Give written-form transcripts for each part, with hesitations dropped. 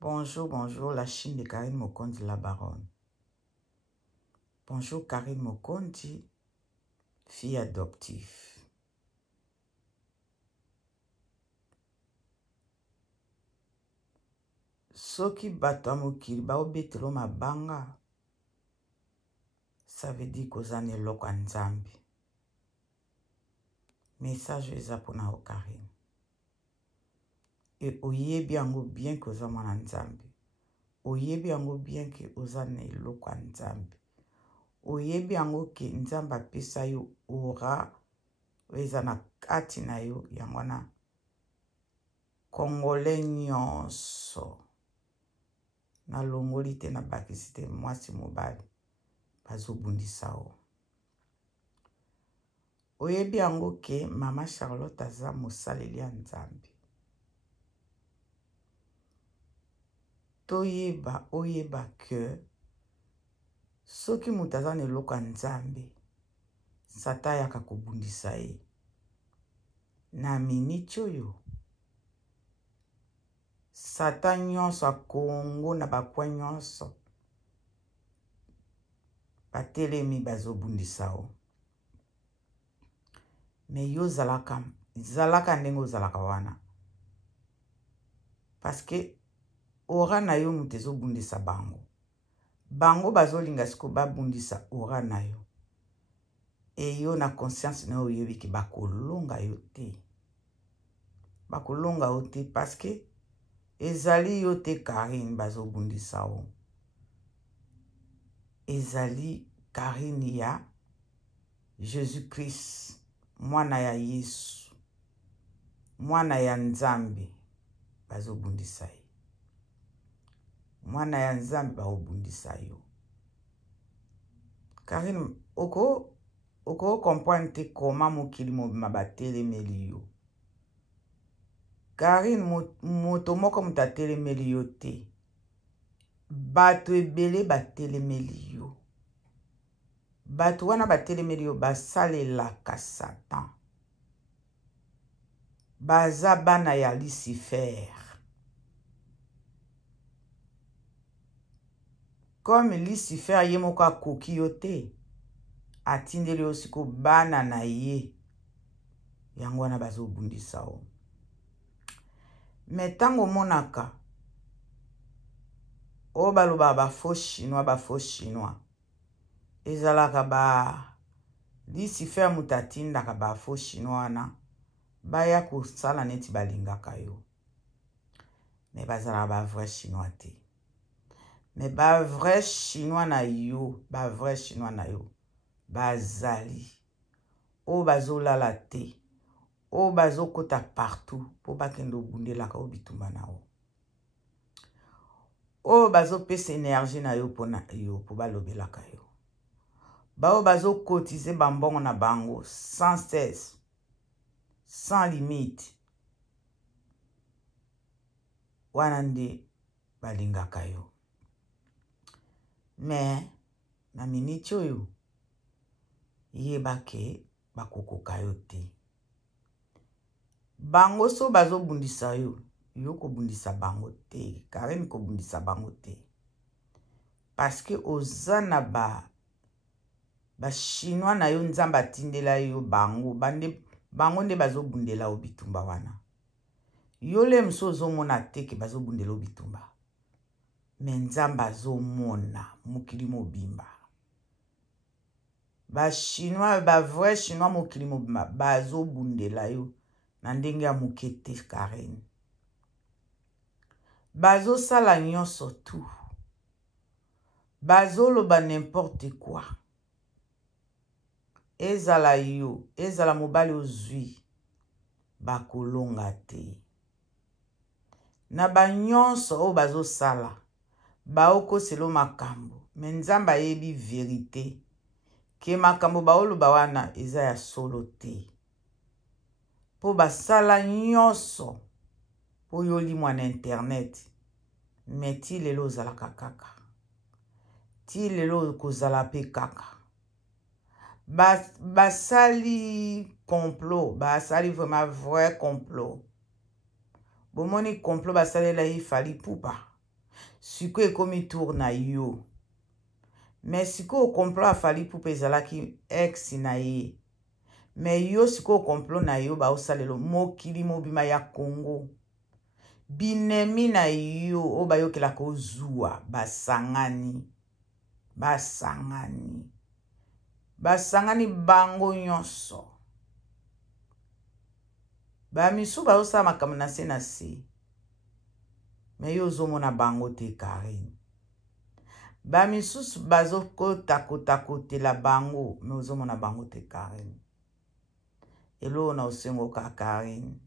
Bonjour, bonjour, la Chine de Karine Mokondi, la baronne. Bonjour, Karine Mokondi, fille adoptive. Soki bato mokili baobetelo mabanga, ça veut dire kozana eloko ya Nzambe. Message eza pona o Karine. Et oyebi yango bien que oza mwana Nzambe. Oyebi yango bien que oza na eloko ya Nzambe. Oyebi yango ke Nzambe apesa yo ora eza na kati na yo yango na Congolais nyonso. Na longoli te na bakisi te mwasi mobali bazobundisa o. Oyebi yango ke mama Charlotte aza mosaleli ya Nzambe. Oyeba ke soki mutu aza na eloko ya Nzambe, Satan ayaka kobundisa ye. Na miniti oyo Satan nyonso akongo na bakwa nyonso batelemi bazobundisa o. Me yo zalaka ndenge ozalaka wana. Parce que ora na yo mutu ezobundisa bango. Bango bazolinga siko babundisa ora na yo. E yo na conscience na yo yebi ki bakolonga yo te. Bakolonga yo te parce que ezali yo te Karine bazobundisa o. Ezali Karine ya Jésus-Christ, mwana ya Yesu, mwana ya Nzambe bazobundisa ye. Mwana ya Nzambe baobundisa yo. Karine, oko comprendre te koma mokili mobima batelemeli yo. Karine, moto moko mutu atelemeli yo te. Bato ebele batelemeli yo. Bato wana batelemeli yo basalelaka Satan. Baza bana ya Lucifer. Comme Lucifer ye moko akoki yo te, atindeli yo siko bana na ye. Yango wana bazobundisa o. Me tango monaka, o baloba ba faux chinois. Ezalaka ba Lucifer mutatindaka ba faux chinois na baya kosala neti balingaka yo. Me bazala ba vrai chinois te. Me ba vrai chinois na yo, bazali. O bazolala te. O bazokota partout po bakendo bundelaka o bitumba na o. O bazopesa énergie na yo pona yo po balobelaka yo. Bao bazokotize bambongo na bango sans cesse, sans limite. Wana nde balingaka yo. Me na miniti oyo yebake bakokoka yo te. Bango so bazobundisa yo, yo kobundisa bango te. Karine kobundisa bango te. Parce que ozana ba chinois na yo Nzambe atindela yo bango nde bazobundela obitumba wana. Yo le mso ozomona te ke bazobundela obitumba. Me Nzambe azomona mokili mobimba. Ba chinois, ba vrai chinois mokili mobimba bazobundela yo na ndenge ya mokete Karine. Bazosala nyonso tu. Bazoloba n'importe quoi. Ezala yo, ezala mobali ozwi, bakolonga te. Na banyonso o bazosala, baokoselo makambo, me Nzambe ayebi vérité, ke makambo baoloba wana eza ya solo te. Po basala nyonso, po yolimwa na internet, me ti lelo ozalaka kaka. Ti lelo kozala pe kaka. Basali complot, basali vraiment vrai complot. Bomoni complot basalela Fally Ipupa. siko ekomi tour na yo mais siko complot afali pupa ezalaki ex na ye mais yo siko complot na yo baosalelo mokili mobima ya Congo binemi na yo o bayokelaka ozwa basangani bango nyonso bamisu baosala makambo na se me yo ozomona bango te Karine bamisusu bazokotakotela bango me ozomona bango te Karine elo na osengoka Karine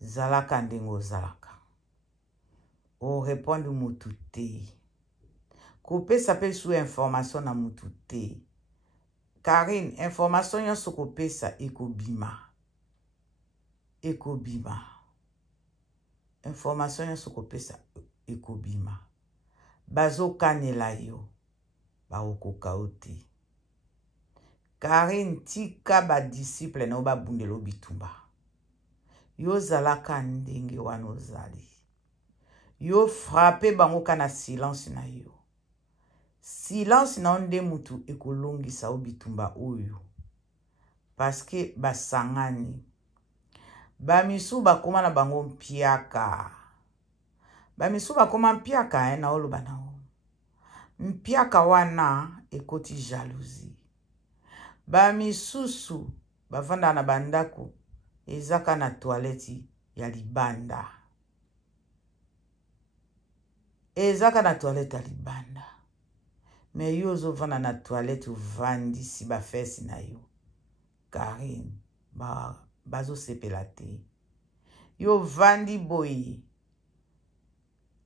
zalaka ndenge ozalaka orépondre mutu te kopesa pe su information na mutu te Karine information nyonso kopesa ekobima information nyonso kopesa ekobima bazokanela yo baokoka yo te Karine tika badisciple na yo babundela bitumba yo zalaka ndenge wana ozali yo frappe bango kana silence na yo silence na onde mutu ekolongisa yo bitumba oyo parce que basangani bamisu bakoma na bango mpiaka bamisu bakoma mpiaka na oloba na o mpiaka wana ekoti jalousie bamisusu bavanda na bandako ezaka na toilette ya libanda me yo ozovanda na toilette ovandisi bafesi na yo Karine bazosepela te yo vandi boye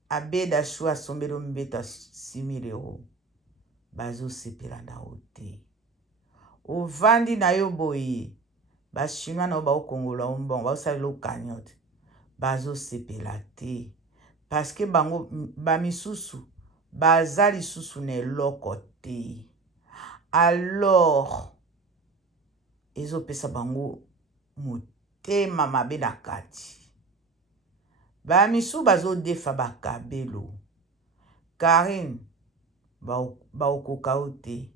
abeda shu asombelo mbeta simileo bazosepela na yo te ovandi na yo boye bachinois na yo baokongola yo mbongo baosalela okanyote bazosepela te parce que bango bamisusu baza lisusu na eloko te alors ezopesa bango motema mabe na kati bamisu bazodefa bakabelo Karine baokoka yo te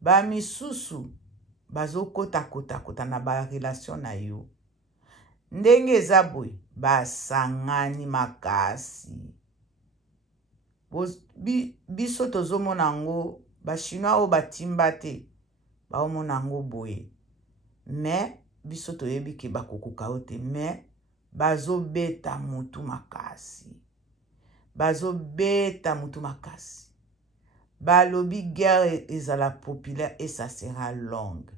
bamisusu bazokotakota na barelation na yo ndenge eza boye basangani makasi biso tozomona ngo bachinois oyo batimba te baomona ngo boye me biso toyebi ke bakokoka yo te me bazobeta mutu makasi balobi guerre ezala populaire et ça sera longue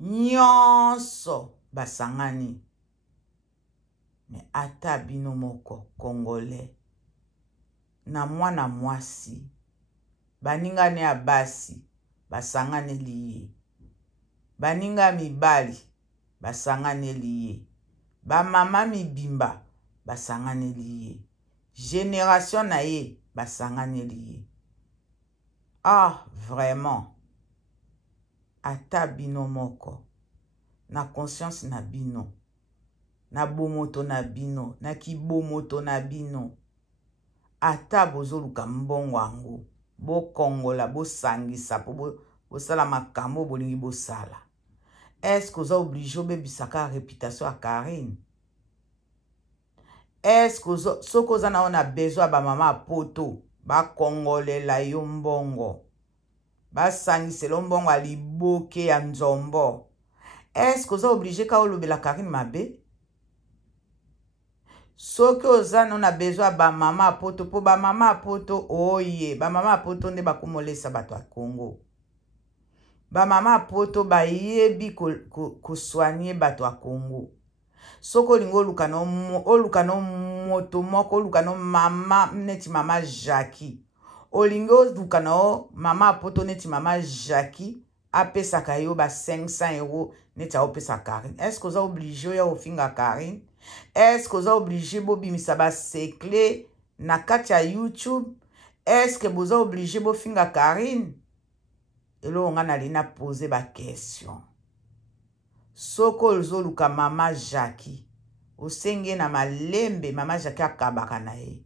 nyonso basangani me ata bino moko congolais na mwana mwasi baningani ya basi basanganeli ye baninga mibali basanganeli ye bamama mibimba basanganeli ye génération na ye basanganeli ye vraiment ata bino moko na conscience na bino na bomoto na bino na kibomoto na bino ata bozoluka mbongo yango bokongola bosangisa po bosala makambo bolingi bosala est-ce que oza obligé obebisaka réputation ya Karine est-ce que soki oza na yo na besoin bamama ya poto bakongolela yo mbongo basangisela mbongo ya liboke ya nzombo est-ce que oza obligé ka olobela Karine mabe soki oza no na besoin bamama poto po bamama poto oye bamama poto nde bakomolesa bato ya Congo bamama poto bayebi kosoigne bato ya Congo soki olingi oluka no moto moko oluka no mama neti mama Jackie olingi oluka no mama poto neti mama Jackie apesaka yo ba 500 € neti aopesa Karine est-ce que oza obligé oya ofinga Karine est-ce que oza obligé bobimisa basekle na kati ya YouTube est-ce que boza obligé bofinga Karine elo nga nali na pose ba question soko ozoluka mama Jackie osenge na malembe mama Jackie akabaka na ye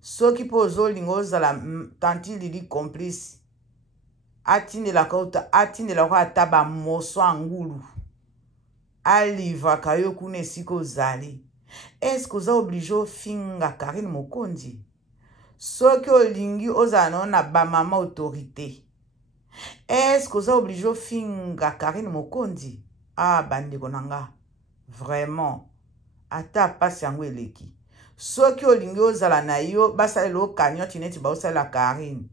soki po ozolinga ozala tanti Lili complice atindelaka ata bamoso angulu alivaka yo kuna esika ozali. Eske oza oblige ofinga Karine Mokonzi soki olingi ozala na bamama autorité? Eske oza oblige ofinga Karine Mokonzi? Ah, bandeko nanga vraiment ata pasi yango eleki soki olingi ozala na yo basalela okanyoti neti baosalela Karine.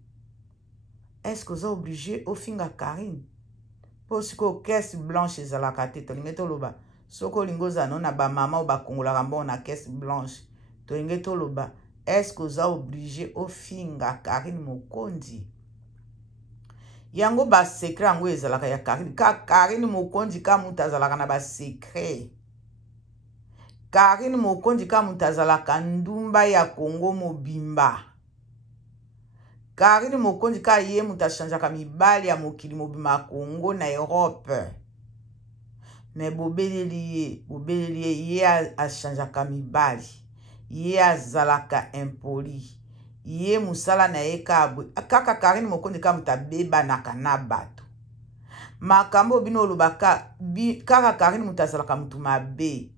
Eske oza oblige ofinga Karine? Po siko caisse blanche ezalaka te tolingi toloba soki olingi ozala na bamama o bakongolaka mbongo na caisse blanche tolingi toloba eske oza oblige ofinga Karine Mokonzi? Yango ba secret yango ezalaka ya Karine. Karine Mokonzi ka mutu azalaka na ba secret. Karine Mokonzi ka mutu azalaka ndumba ya Congo mobimba. Karine Mokonzi ka ye mutu achangeaka mibali ya mokili mobimba Congo na Europe. Me bobeleli ye achangeaka mibali. Ye azalaka impoli. Ye musala na ye kabwe. Kaka Karine Mokonzi ka mutu abebanaka na bato. Makambo bino olobaka kaka Karine mutu azalaka mutu mabe.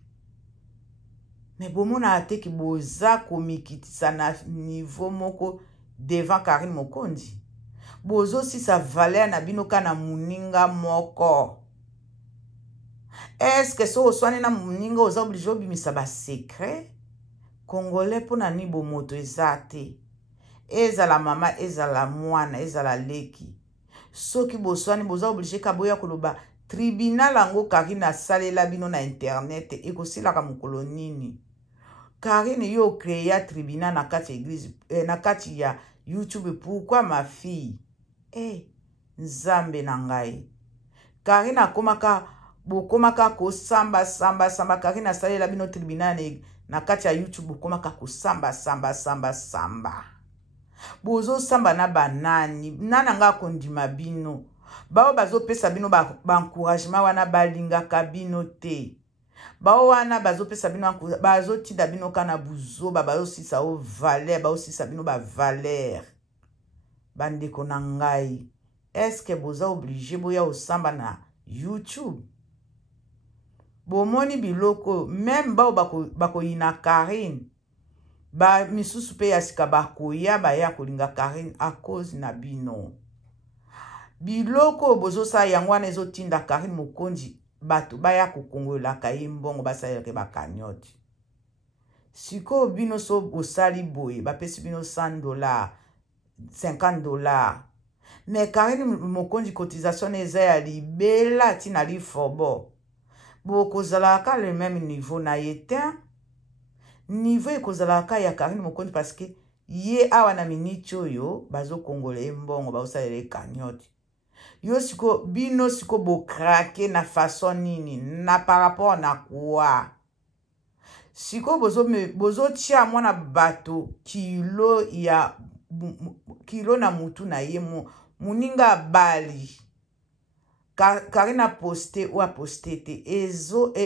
Me bomona ateki boza komikitisa na niveau moko devant Karine Mokonzi. Bozo si sa valeur na bino ka na muninga moko. Eske so oswani na muninga oza oblige obimisa ba secret? Congolais pona ni bomoto ezate. Ezala mama, ezala mwana, ezala leki. Soki boswani boza oblige kaboya koloba tribunal ango Karine asalela bino na internet ekosilaka mokolo nini. Karine yo créa tribunal na kati ya église na kati ya YouTube. Pourquoi ma fille? Nzambe na ngai. Karine akomaka bokomaka ko samba. Karine asalela bino tribunal na kati ya YouTube bokomaka ko samba. Bozo samba na banani nana nga kondima bino bao bazo pesa bino ba encouragement wana balingaka bino te. Bao wana bazo pesa bino bazo tida bino kana buzoba bazo sisa o valeur bazo sisa bino ba valeur. Bandeko na ngai, eske boza oblige boya osamba na YouTube? Bomoni biloko même bao bako ina Karine ba misusu pe ya sika bakoya baya kolinga Karine a cause na bino. Biloko bozo sa yango wana ezotinda Karine Mokonzi bato baya kokongola kaye mbongo basalelake bakanyoti. Siko bino so osali boye bapesi bino $100 $50. Mais Karine Mokonzi cotisation eza ya libela tina li fobo. Bokozalaka le même niveau na yete. Niveau ekozalaka ya Karine Mokonzi parce que ye awa na miniti oyo bazo kongole mbongo baosalele kanyoti. Yo siko bino siko bo krake na façon nini na par rapport na quoi? Siko bozo tia mwana bato kilo na mutu na ye muninga bali. Karine a poste ou a poste te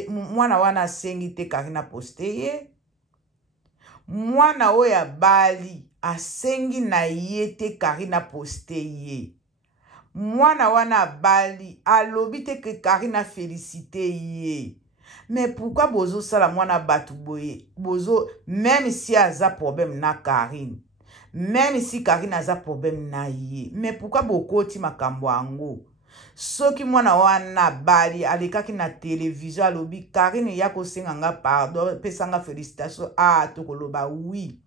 mwana wana sengi te Karine a poste ye. Mwana oya bali asengi na ye te Karine a poste ye. Mwana wana bali alobi te ke Karine a félicité ye. Mais pourquoi bozo sala mwana batu boye? Bozo même si aza problème na Karine, même si Karine aza problème na ye, mais pourquoi bokoti makambo ango? Soki mwana wana bali alekaki na télévision alobi Karine ya kosenga nga pardon pesanga félicitation tokoloba oui.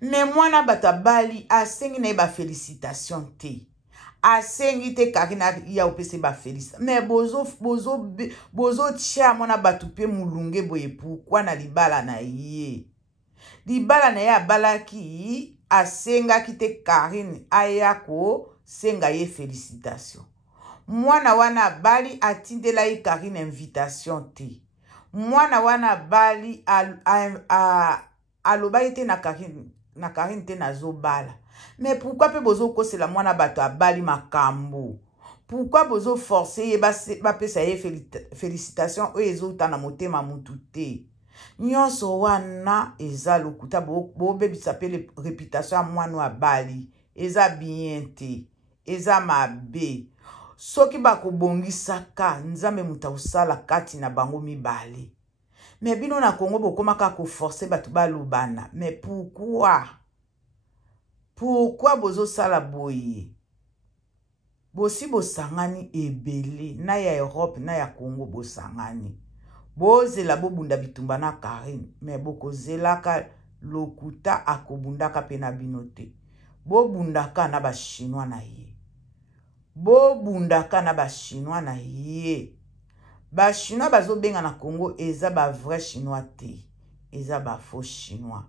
Mais mwana bata bali asengi na ba félicitation te. Asengi te Karine ya opese ba félicitation. Mais bozo tia mwana batu pe mulunge boye pourquoi na libala na ye. Libala na ya balaki asenga kite Karine ayako senga ye félicitation. Mwana wana bali atindela ye Karine invitation te. Mwana wana bali aloba ete na Karine te nazo bala. Mais pourquoi pe bozo kosela mwana bato abali makambo? Pourquoi bozo forcer ba pesa ye félicitations o ezouta na motema mutu te. Nyonso wana eza lokuta bo bebisa pe réputation ya mwana abali. Eza bien te. Eza mabe. Soki bakobongisaka nzambe muta usala kati na bango mibale. Mais bino na Congo bokomaka ko forcer batu balubana. Mais pourquoi? Pourquoi bozo sala boye? Bosi bosangani ebele na ya Europe na ya Congo bosangani. Bozela bobunda bitumba na Karine. Mais bokozelaka lokuta akobundaka pe na binote. Bobundaka na ba chinois na ye. Bobundaka na ba chinois na ye. Ba chinois bazo benga na Congo eza ba vrai chinois te. Eza ba faux chinois.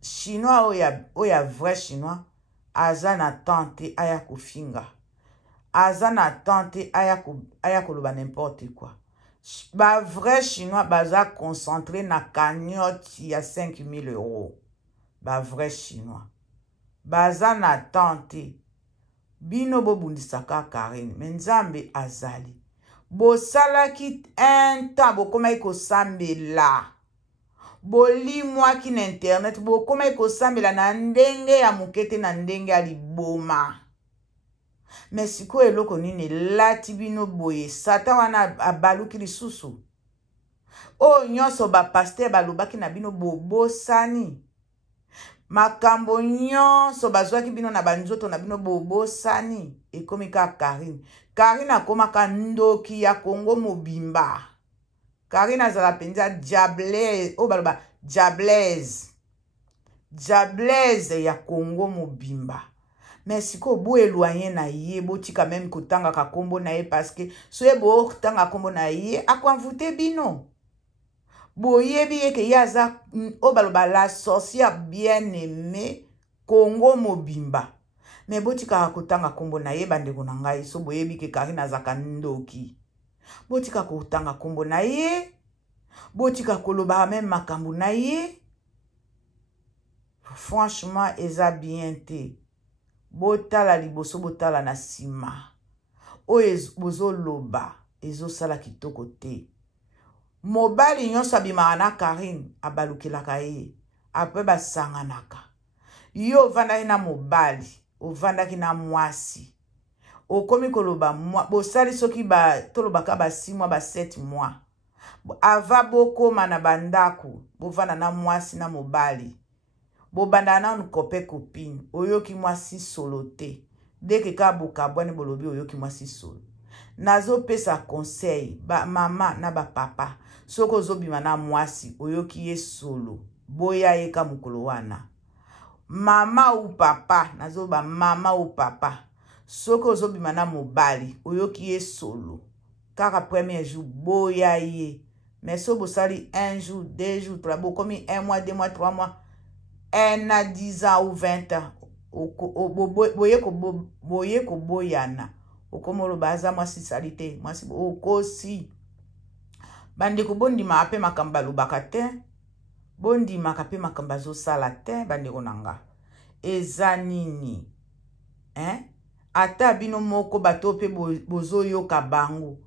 Chinois oya vrai chinois aza na tante aya kofinga. Aza na tante aya koloba n'importe quoi. Ba vrai chinois baza concentré na cagnotte ya 5000 €. Ba vrai chinois. Baza na tante. Bino bobundisaka Karine. Menzambe azali. Bosalaki un temps bokomai kosambela. Bolimwaki na internet bokomai kosambela na ndenge ya mukete na ndenge ya liboma. Mais siko eloko nini lati bino boye satan wana abaluki lisusu. O nyonso ba pasteur balobaki na bino bobosani. Makambo nyonso bazwaki bino na banzoto na bino bobosani. Ekomi ka Karine. Karine akomaka ndoki ya Congo mobimba. Karine azala penza diablaise. O baloba diablaise. Diablaise ya Congo mobimba. Mais siko bo éloigné na ye botika même kotanga ka kombo na ye parce que so ye bo kotanga kombo na ye akwamvute bino. Boyebi ye yaza o baloba la sorcière bien aimée Congo mobimba. Mais botika kotanga kombo na ye bandeko na ngai so boyebi ke Karine azaka ndoki. Botika kotanga kombo na ye. Botika koloba même makambo na ye. Franchement eza bien te. Botala liboso botala na sima. O bozo loba ezo sala kitoko te. Mobali nyonso abimaka na Karine abalukelaka ye. Apre basanganaka. Yo ovandaki na mobali. Ovandaki na mwasi. Okomi koloba bosali soki tolobaka ba 6 mois ba 7 mois. Ava bokoma na bandako. Bovanda na mwasi na mobali. Bobanda na nukope copine. Oyoki mwasi solo te. Deke ka bokabwani bolobi oyoki mwasi solo. Nazo pesa conseil. Ba mama na ba papa. Soko zobima na mwasi. Oyoki ye solo. Boya ye ka mukolo wana. Mama ou papa. Nazo ba mama ou papa. Soko zobima na mobali. Oyoki ye solo. Kaka premier jour. Boya ye. Mais so bosali 1 jour, 2 jours, 3 jours. Komi 1 mois, 2 mois, 3 mois. 1 à 10 ans ou 20 ans. Boye ko boyana. Okomolo baza mwasi salite. Mwasi okosi. Bandeko bondima ape makamba lubaka te. Bondima kape makamba zo sala te. Bandeko nanga. Eza nini? Ata bino moko bato pe bozo yoka bango.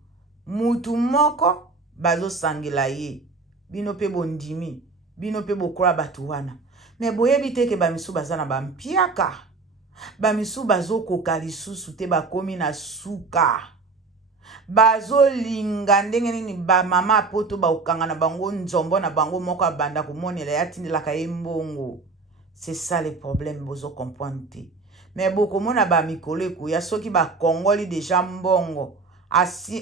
Mutu moko bazo sangela ye. Bino pe bondimi. Bino pe bokora batu wana. Mais boyebi te ke bamisu bazana bampiaka. Bamisu bazo koka lisusu te bakomi na suka. Bazo linga ndenge nini ba mama poto ba okanga na bango nzombo na bango moko abanda komonela ya tindelaka ye mbongo. C'est ça le problème bozo comprendre te. Mais boko mona ba mikolo ekoya soki ba kongoli deja mbongo.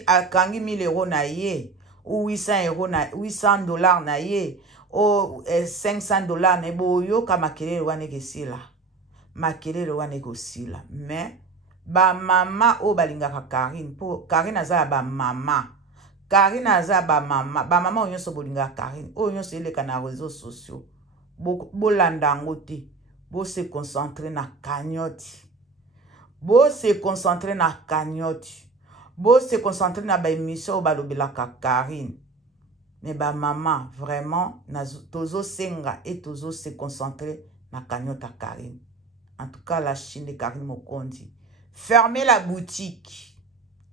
Akangi 1000 € na ye. Ou 800 dollars na ye. O 500 dollars na bo yoka makelele wane kesila. Makelele wane kosila. Mais ba mama o balingaka Karine. Po Karine aza ba mama. Karine aza ba mama. Ba mama onyoso bolingaka Karine. Onyoso eleka na réseaux sociaux. Bolanda ngo te. Bo se concentrer na cagnotte. Bo se concentrer na cagnotte. Bo se concentrer na ba émission o balobelaka Karine. Mais ba maman, vraiment, tozo senga et tozo se concentrer na cagnotte à Karine. En tout cas, la Chine de Karine Mokondi. Fermez la boutique.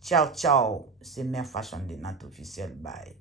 Ciao, ciao. C'est Mère Fashion de Nat officiel. Bye.